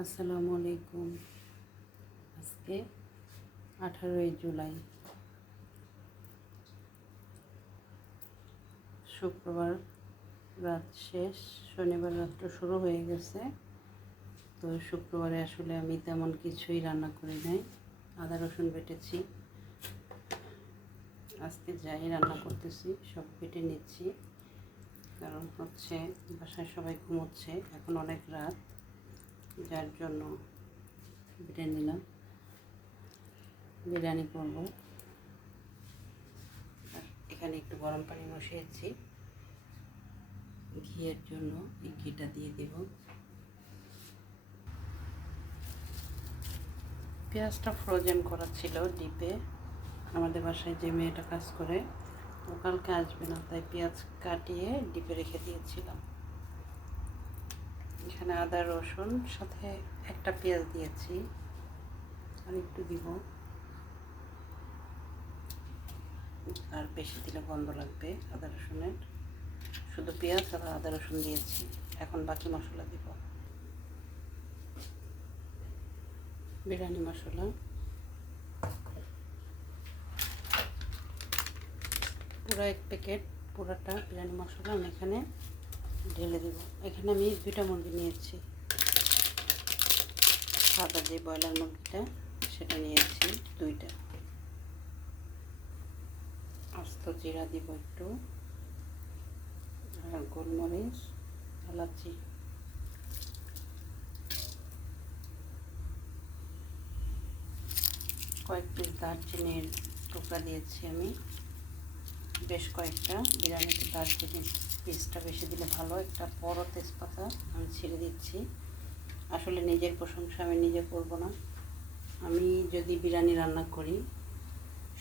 আসসালামু আলাইকুম। আজকে 18 জুলাই, শুক্রবার রাত শেষ, শনিবার রাত্র শুরু হয়ে গেছে। তো শুক্রবারে আসলে আমি তেমন কিছুই রান্না করি নাই। আদা রসুন বেটেছি, আজকে যাই রান্না করতেছি সব বেটে নিচ্ছি, কারণ হচ্ছে বাসায় সবাই ঘুমোচ্ছে, এখন অনেক রাত, যার জন্য বেটে নিলাম। বিরিয়ানি করবো। আর এখানে একটু গরম পানি বসিয়েছি ঘিয়ের জন্য, এই ঘিটা দিয়ে দেব। পেঁয়াজটা ফ্রোজেন করা ছিল ডিপে। আমাদের বাসায় যে মেয়েটা কাজ করে, ও কালকে আসবে না, তাই পেঁয়াজ কাটিয়ে ডিপে রেখে দিয়েছিলাম। এখানে আদা রসুন সাথে একটা পেঁয়াজ দিয়েছি, আর একটু দিব, আর বেশি দিলে গন্ধ লাগবে আদা রসুনের। শুধু পেঁয়াজ আর আদা রসুন দিয়েছি, এখন বাকি মশলা দিব। বিরিয়ানি মশলা পুরো 1 প্যাকেট, পুরোটা বিরিয়ানি মশলা আমি এখানে ঢেলে দেব। এখানে আমি 2টা মুরগি নিয়েছি, সাদা যে ব্রয়লার মুরগিটা সেটা নিয়েছি 2টা। আস্ত জিরা দিব একটু, আর গোলমরিচ, এলাচি, কয়েক পিস দারচিনির টুকরা দিয়েছি আমি, বেশ কয়েকটা। বিরিয়ানিতে দারচিনির পিসটা বেশি দিলে ভালো। একটা বড় তেজপাতা আমি ছিঁড়ে দিচ্ছি। আসলে নিজের প্রশংসা আমি নিজে করব না। আমি যদি বিরিয়ানি রান্না করি,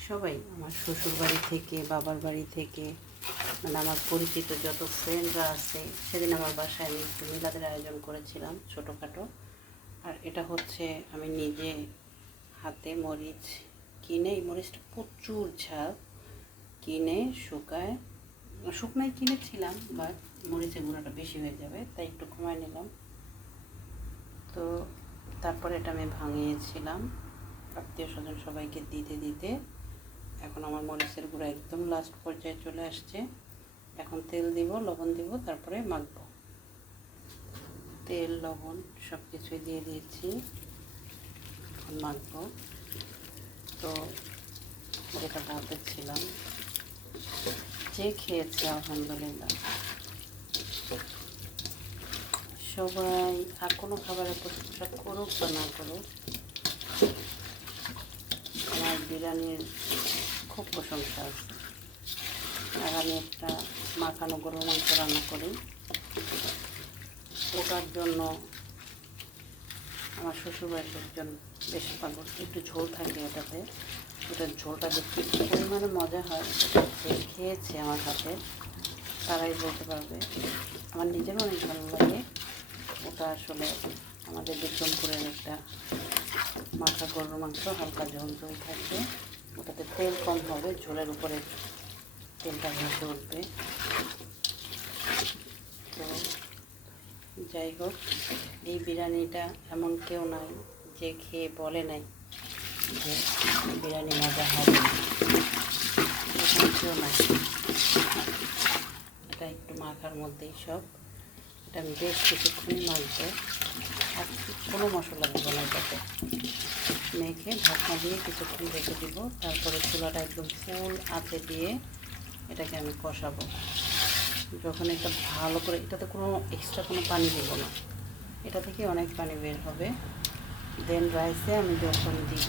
সবাই আমার শ্বশুর বাড়ি থেকে, বাবার বাড়ি থেকে, মানে আমার পরিচিত যত ফ্রেন্ডরা আছে, সেদিন আমার বাসায় আমি একটু মিলাদের আয়োজন করেছিলাম ছোটোখাটো। আর এটা হচ্ছে আমি নিজে হাতে মরিচ কিনে, এই মরিচটা প্রচুর ঝাল, কিনে শুকনায় কিনেছিলাম, বাট মরিচের গুঁড়াটা বেশি হয়ে যাবে, তাই একটু কমায় নিলাম। তো তারপরে এটা আমি ভাঙিয়েছিলাম আত্মীয় স্বজন সবাইকে দিতে দিতে। এখন আমার মরিচের গুঁড়া একদম লাস্ট পর্যায়ে চলে আসছে। এখন তেল দিব, লবণ দিব, তারপরে মাখবো। তেল লবণ সব কিছুই দিয়ে দিয়েছি, এখন মাখবো। তো যেটা বলতেছিলাম, যে খেয়েছে আলহামদুলিল্লাহ, সবাই আর কোনো খাবারের প্রশংসা করুক বা না করুক, আমার বিরিয়ানির খুব প্রশংসা আছে। আর আমি একটা মাখানো গরুর মাংস রান্না করি, ওটার জন্য আমার শ্বশুরবাড়ির লোকজন বেশ পাগল। একটু ঝোল থাকবে ওটাতে, ওটার ঝোলটা যে কী পরিমাণে মজা হয়, যে খেয়েছে আমার হাতে তারাই বলতে পারবে। আমার নিজেরও অনেক ভালো লাগে। ওটা আসলে আমাদের বিক্রমপুরের একটা মাখা গরুর মাংস, হালকা ঝোল ঝোল থাকবে, ওটাতে তেল কম হবে, ঝোলের উপরে তেলটা ভেসে উঠবে। তো যাই হোক, এই বিরিয়ানিটা এমন কেউ নাই যে খেয়ে বলে নাই যে বিরিয়ানি মজা হবে না, এরকম কেউ নাই। এটা একটু মাখার মধ্যেই সব, এটা আমি বেশ কিছুক্ষণই মাখবো, আর কোনো মশলা দেবো না এটাতে। মেখে ঢাকনা দিয়ে কিছুক্ষণ রেখে দিব, তারপরে চুলাটা একদম ফুল আঁচে দিয়ে এটাকে আমি কষাবো। যখন এটা ভালো করে, এটাতে কোনো এক্সট্রা কোনো পানি দেবো না, এটা থেকে অনেক পানি বের হবে। দেন রাইসে আমি যখন দিব,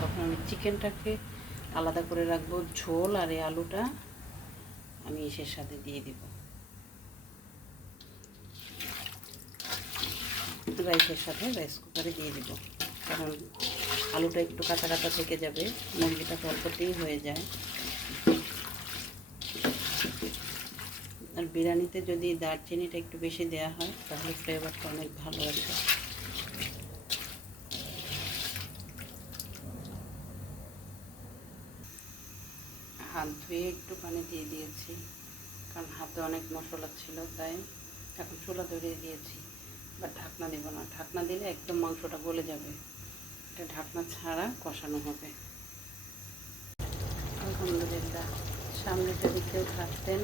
তখন আমি চিকেনটাকে আলাদা করে রাখবো, ঝোল আর এই আলুটা আমি ইসের সাথে দিয়ে দিব, রাইসের সাথে রাইস কুকারে দিয়ে দিব। কারণ আলুটা একটু কাঁচা কাঁচা থেকে যাবে, মুরগিটা অল্পতেই হয়ে যায়। আর বিরিয়ানিতে যদি দারচিনিটা একটু বেশি দেওয়া হয়, তাহলে ফ্লেভারটা অনেক ভালো আসে। হাত ধুয়ে একটু পানি দিয়ে দিয়েছি, কারণ হাতে অনেক মশলা ছিল, তাই এখন চুলা ধরিয়ে দিয়েছি। বা ঢাকনা দেবো না, ঢাকনা দিলে একদম মাংসটা গলে যাবে। এটা ঢাকনা ছাড়া কষানো হবে। আলহামদুলিল্লাহ, সামনেটা দিকেও থাকতেন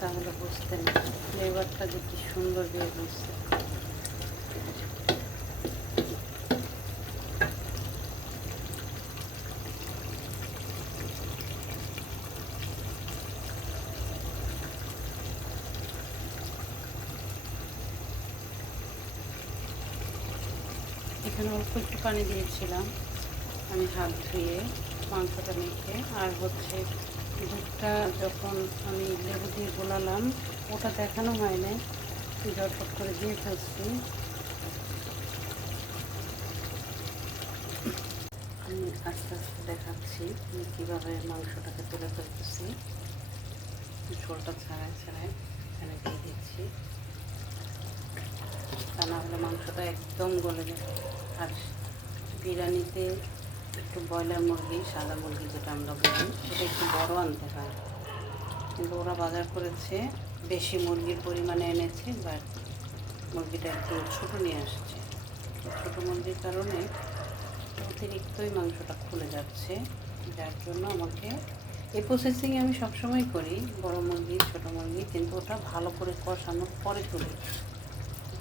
তাহলে বুঝতেন ফ্লেভারটা যে কি সুন্দর বের হচ্ছে। এখানে অল্প একটু পানি দিয়েছিলাম আমি হাত ধুয়ে মাংসটা মেখে। আর হচ্ছে দুধটা যখন আমি লেবু দিয়ে গোলালাম ওটা দেখানো হয় না, ঝটপট করে দিয়ে ফেলছি। আমি আস্তে আস্তে দেখাচ্ছি আমি কীভাবে মাংসটাকে তুলে ফেলতেছি। ঝোলটা ছাড়াই ছাড়াই এখানে দিয়ে দিচ্ছি, তা না হলে মাংসটা একদম গলে যাবে। আর বিরিয়ানিতে একটু ব্রয়লার মুরগি, সাদা মুরগি যেটা আমরা বলি, সেটা একটু বড় আনতে হয়, কিন্তু ওরা বাজার করেছে বেশি মুরগির পরিমাণে এনেছে, বাট মুরগিটা একটু ছোটো নিয়ে আসছে। ছোটো মুরগির কারণে অতিরিক্তই মাংসটা খুলে যাচ্ছে, যার জন্য আমাকে এই প্রসেসিং আমি সবসময় করি, বড় মুরগি ছোটো মুরগি, কিন্তু ওটা ভালো করে কষানোর পরে তুলি।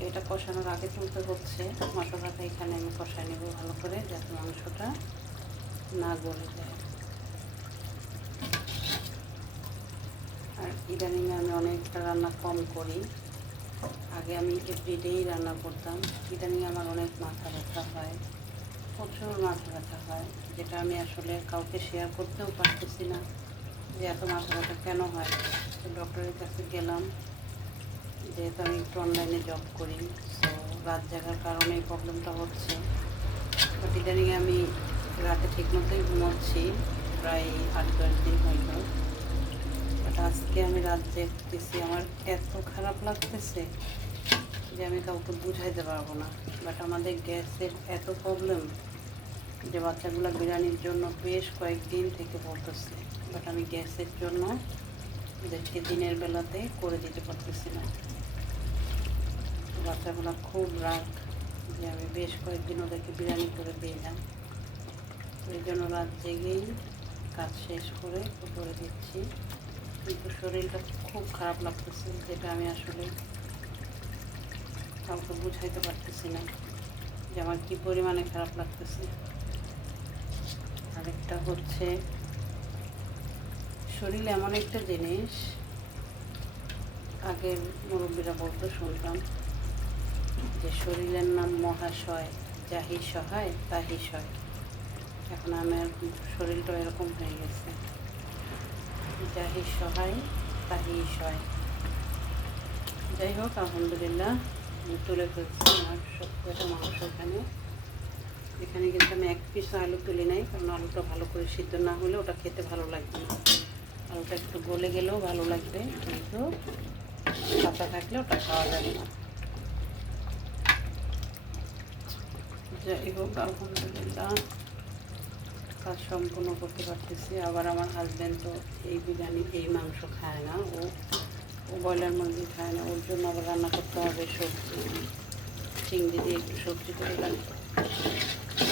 এটা কষানোর আগে তুলতে হচ্ছে। মশলাটা এখানে আমি কষাই নেব ভালো করে, যাতে মাংসটা না গলে যায়। আর ইদানিং আমি অনেকটা রান্না কম করি, আগে আমি এভরিডেই রান্না করতাম। ইদানিং আমার অনেক মাথা ব্যথা হয়, প্রচুর মাথা ব্যথা হয়, যেটা আমি আসলে কাউকে শেয়ার করতেও পারতেছি না যে এত মাথা ব্যথা কেন হয়। তো ডক্টরের কাছে গেলাম, যেহেতু আমি একটু অনলাইনে জব করি, তো রাত জাগার কারণে এই প্রবলেমটা হচ্ছে। বাট ইদানিং আমি রাতে ঠিকমতোই ঘুমাচ্ছি, প্রায় 8-10 দিন হইল। বাট আজকে আমি রাত জেগতেছি, আমার এত খারাপ লাগতেছে যে আমি কাউকে বুঝাইতে পারবো না। বাট আমাদের গ্যাসের এত প্রবলেম যে বাচ্চাগুলো বিরিয়ানির জন্য বেশ কয়েকদিন থেকে পড়তেছে, বাট আমি গ্যাসের জন্য ওদেরকে দিনের বেলাতে করে দিতে পারতেছি না। বাচ্চাগুলো খুব রাগ যে আমি বেশ কয়েকদিন ওদেরকে বিরিয়ানি করে দিই না, এই জন্য রাত জেগেই কাজ শেষ করে করে দিচ্ছি। কিন্তু শরীরটা খুব খারাপ লাগতেছে, যেটা আমি আসলে কাউকে বুঝাইতে পারতেছি না যে আমার কী পরিমাণে খারাপ লাগতেছে। আরেকটা হচ্ছে, শরীর এমন একটা জিনিস, আগের মুরব্বীরা বলতে শুনতাম যে শরীরের নাম মহাশয়, যাহি সহায় তাহি সয়। এখন আমার শরীরটা এরকম হয়ে গেছে, যাহি সহায় তাহি সয়। যাই হোক, আলহামদুলিল্লাহ আমি তুলে ফেলছি আমার সবটা মাংস। এখানে কিন্তু আমি 1 পিস আলু তুলি নাই, কারণ আলুটা ভালো করে সিদ্ধ না হলে ওটা খেতে ভালো লাগবে না। আলুটা একটু গলে গেলেও ভালো লাগবে, কিন্তু কাঁচা থাকলে ওটা খাওয়া যাবে না। যাই হোক, আলহামদুলিল্লাহ কাজ সম্পূর্ণ করতে পারতেছি। আবার আমার হাজব্যান্ড তো এই বিরিয়ানি, এই মাংস খায় না, ও ব্রয়লার মুরগি খায় না, ওর জন্য আবার রান্না করতে হবে সবজি, চিংড়ি দিয়ে একটু সবজি করে লাগবে।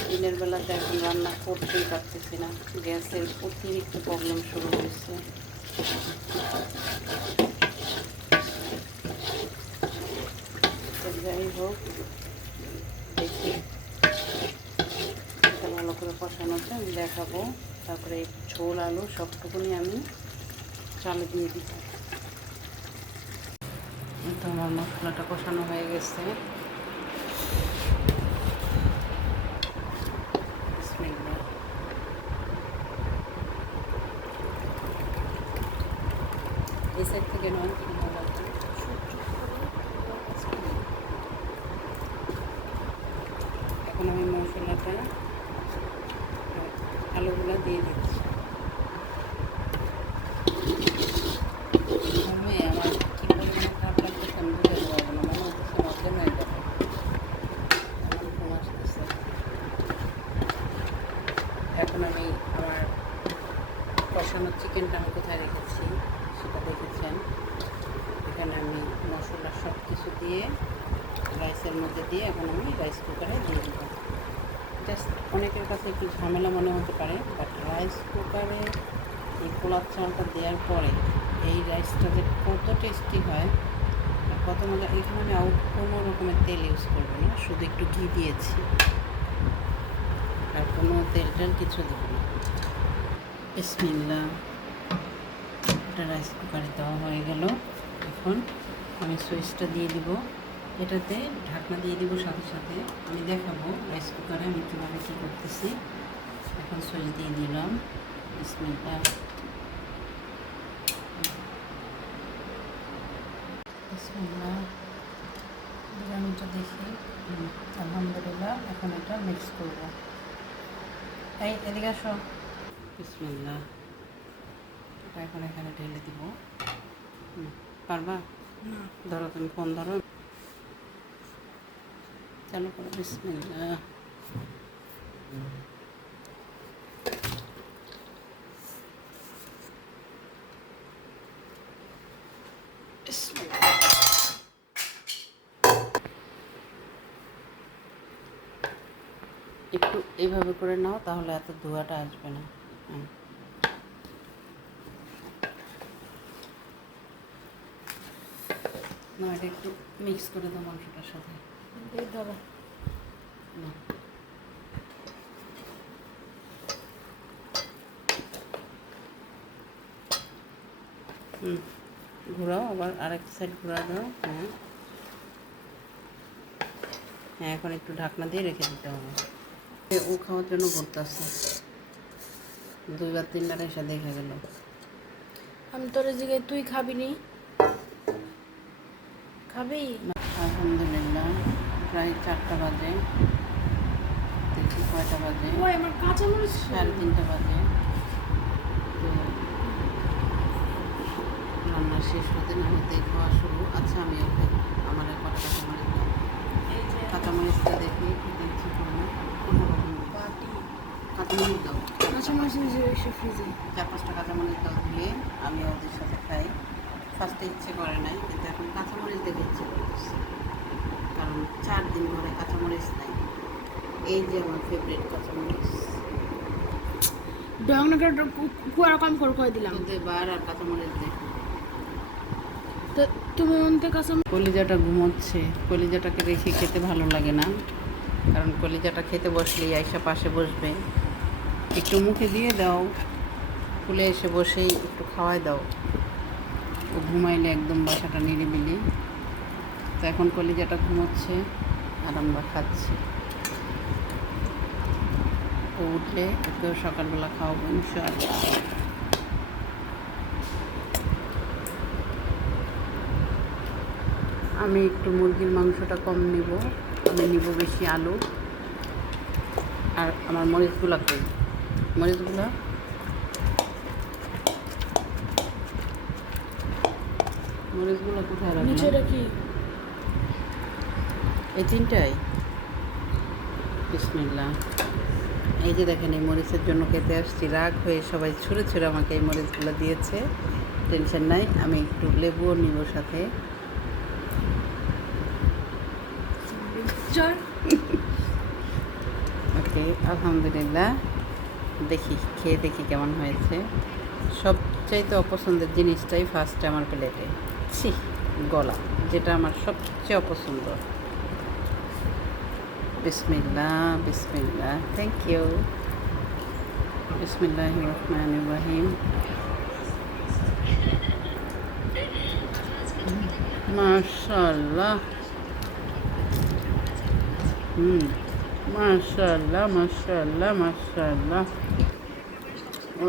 দিনের বেলাতে এখন রান্না করতেই পারতেছি না, গ্যাসের অতিরিক্ত প্রবলেম শুরু হয়েছে। যাই হোক, দেখি এটা ভালো করে কষানোতে আমি দেখাবো। তারপরে ঝোল আলু সবটুকুনি আমি চালে দিয়ে দিব। তো আমার মশলাটা কষানো হয়ে গেছে। এই সাইড থেকে নয়, এখন আমি মশলাটা আলুগুলো দিয়ে দিচ্ছি। আমার কী পরিমাণে খারাপ লাগতেছে আমি বুঝতে পারবো না, মনে হচ্ছে অজ্ঞান হয়ে যাবে, এমন ঘুম আসতেছে। এখন আমি আমার কষানোর চিকেনটা আমি কোথায় রেখেছি সেটা দেখেছেন। এখানে আমি মশলা সব কিছু দিয়ে রাইসের মধ্যে দিয়ে এখন আমি রাইস কুকারে দিয়ে দেবো। জাস্ট অনেকের কাছে একটু ঝামেলা মনে হতে পারে, বাট রাইস কুকারে এই পোলার চালটা দেওয়ার পরে এই রাইসটা যে কত টেস্টি হয় আর কত মজা। এখানে আমি আউট কোনো রকমের তেল ইউজ করবো না, শুধু একটু ঘি দিয়েছি আর কোনো তেল টেল কিছু দেবো না। বিসমিল্লাহ, এটা রাইস কুকারে দেওয়া হয়ে গেল। এখন আমি সুইচটা দিয়ে দিব, এটাতে ঢাকনা দিয়ে দিব সাথে সাথে। আমি দেখাবো রাইস কুকারে আমি কীভাবে কী করতেছি। এখন সুইচ দিয়ে দিলাম। বিসমিল্লাহ, বিসমিল্লাহ, বিরিয়ানিটা দেখি। আলহামদুলিল্লাহ, এখন এটা মিক্স করবো। এই এদিকে আসো। বিসমিল্লাহ, এটা এখন এখানে ঢেলে দিব। পারবা? ধরো, তুমি ফোন ধরো, চালু করো। বিসমিল্লাহ, একটু এইভাবে করে নাও, তাহলে এত ধোঁয়াটা আসবে না। না, এটা একটু মিক্স করে দাও মাংসটার সাথে। না, ঘোরাও, আবার আরেক সাইড ঘোরা দাও। হ্যাঁ হ্যাঁ, এখন একটু ঢাকনা দিয়ে রেখে দিতে হবে। ও খাওয়ার জন্য ঘুরতেছে, 2-3বার এসে দেখা গেল। আমি তোর জায়গায় তুই খাবি নি? খাবি? আলহামদুলিল্লাহ, প্রায় 4টা বাজে। দেখি কয়টা বাজে। ওই আমার কাঁচামরিচ 3:30 বাজে। তো রান্না শেষ হতে না হতে খাওয়া শুরু। আচ্ছা, আমি ওকে আমার কটা কাঁচামরিচ দাও। কাঁচামরিচটা দেখি খেতে ইচ্ছে করবে। কাঁচামরিচ দাও, কাঁচামরিচ এসে ফ্রিজে 4-5টা কাঁচামরিচ দাও, দিয়ে আমি ওদের সাথে খাই। ফার্স্টে ইচ্ছে করে নাই, কিন্তু এখন কাঁচামরিচ দেখে ইচ্ছে করতেছে, কারণ 4 দিন ধরে কাঁচামরিচ নাই। এই যে আমার ফেভারিট কাঁচামরিচ। ব্যাংকটা পুরো কম করে দিলাম। দুধে বার আর কাঁচামরিচ দে। তো তুমি অন্তে কাঁচামরিচ কলিজাটা ঘুমোচ্ছে, কলিজাটাকে রেখে খেতে ভালো লাগে না, কারণ কলিজাটা খেতে বসলেই আইসা পাশে বসবে। একটু মুখে দিয়ে দাও, খুলে এসে বসেই একটু খাওয়াই দাও। ও ঘুমাইলে একদম বাসাটা নিরিবিলি। তো এখন কলিজাটা ঘুমোচ্ছে আর আমরা খাচ্ছি। ও উঠলে ওকেও সকালবেলা খাওয়াবো ইনশাআল্লাহ। আমি একটু মুরগির মাংসটা কম নিব, আমি নিব বেশি আলু। আর আমার মরিচগুলো কই? মরিচগুলো কোথায় নিচে রাখলাম? রাখি। এই 3টাই। বিসমিল্লাহ, এই যে দেখেন, এই মরিচের জন্য খেতে আসছি। রাগ হয়ে সবাই ছুঁড়ে ছুঁড়ে আমাকে এই মরিচগুলো দিয়েছে। টেনশন নাই, আমি একটু লেবুও নিব সাথে। ওকে, আলহামদুলিল্লাহ। দেখি, খেয়ে দেখি কেমন হয়েছে। সবচাইতে অপছন্দের জিনিসটাই ফার্স্টে আমার প্লেটে। ছি, গলা, যেটা আমার সবচেয়ে অপছন্দ। বিসমিল্লাহ, বিসমিল্লাহ, থ্যাংক ইউ। বিসমিল্লাহির রহমানির রহিম। মাশাআল্লাহ, মাশাআল্লাহ, মাশাআল্লাহ, মাশাআল্লাহ।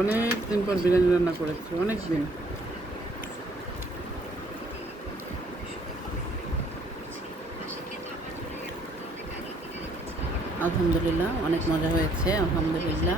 অনেক দিন পর বিরিয়ানি রান্না করেছি, অনেক দিন। আলহামদুলিল্লাহ, অনেক মজা হয়েছে, আলহামদুলিল্লাহ।